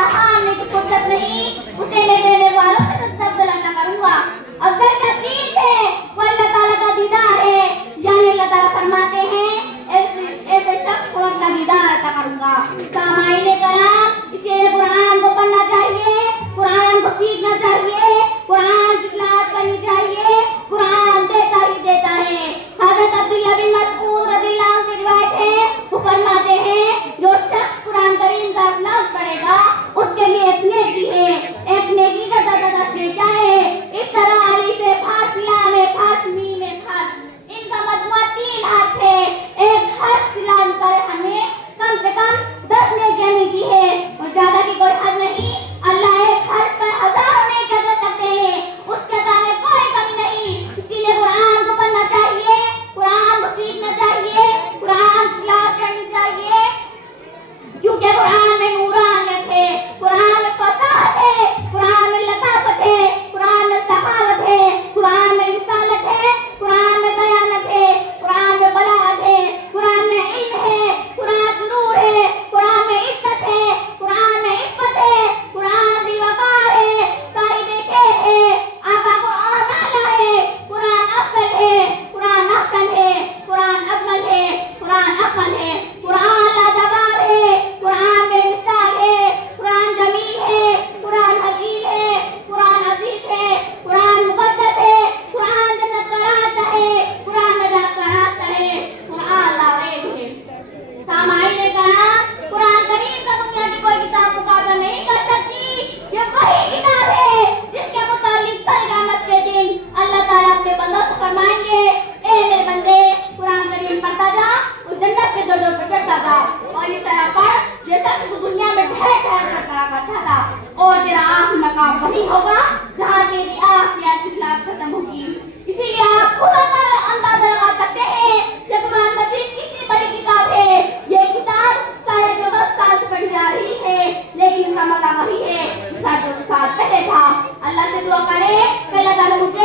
जहाँ आने की फुर्सत नहीं, उसे ले देने वालों से तब्दला न करूंगा। अगर क्या चीज है वो अल्लाह ताला का दीदार है, यानी अल्लाह ताला फरमाते हैं ऐसे शख्स को अपना दीदार अता करूंगा। सामाईने कराम, इसलिए कुरान को पढ़ना चाहिए, कुरान को सीखना चाहिए, कुरान की तिलावत करनी चाहिए। कुरान देता ही देता है। हज़रत अब्दुल्लाह बिन मसऊद रज़ियल्लाहु अन्हु की रिवायत है, वो फरमाते हैं जो शख्स कुरान करीम का लफ्ज़ पढ़ेगा उसके लिए एक नेकी है, एक नेकी का दर्जा क्या है। इस तरह अलीफ फास लाम फास मीम फास इनका मजमूआ 3 हाथ है। एक हर्फ तिलावत कर हमें कम से कम 10 नेकियां मिलती है और ज्यादा की कोई हद नहीं। अल्लाह एक हर्फ पर हजारों नेकियां दे सकते हैं, उसके सामने कोई कमी नहीं। इसीलिए कुरान को पढ़ना चाहिए, कुरान को सीखना चाहिए, कुरान की तिलावत करनी चाहिए, क्योंकि कुरान में नूरानियत है, कुरान में फसाहत है, कुरान में लताफत है, कुरान में सखावत है, कुरान में रिसालत है, कुरान में बयानत है, कुरान में बलागत है, कुरान में इल्म है, कुरान सुरूर है, कुरान में इज्जत है, कुरान में इफ़्फ़त है, कुरान दीवाकार है, साहिब खैर है, आका कुरान आला है, कुरान अफजल है, कुरान अहसन है, कुरान अजमल है, कुरान अकमल है, कुरान लाजवाब है, कुरान बेमिसाल है, कुरान जमील है, कुरान हकीम है, कुरान अजीज है, कुरान मुक़द्दस है, कुरान जन्नत का रास्ता है, कुरान नजात का रास्ता है, कुरान लारेब है। सामाईने कराम, कुरान करीम का दुनिया की कोई किताब मुकाबला नहीं कर सकती। ये वही किताब है जिसके मुतालिक कल क़यामत के दिन अल्लाह ताला अपने बंदों से फरमाएंगे, ए मेरे बंदे कुरान करीम पढ़ता जा, उस जन्नत के दरजों पे चढ़ता जा और इस तरह पढ़ जैसा कि तू दुनिया में ठहर ठहर कर पढ़ा करता था, और तेरा आखिरी मकाम वही होगा जहाँ तेरी आखिरी तिलावत खत्म होगी। इसीलिए आप खुद अंदाजा लगा सकते हैं कि कुरान मजीद कितनी बड़ी किताब है। ये किताब 14.5 साल से पढ़ी जा रही है, लेकिन इसका मजा वही है 14.5 साल पहले था। अल्लाह से दुआ करें कि अल्लाह ताला मुझे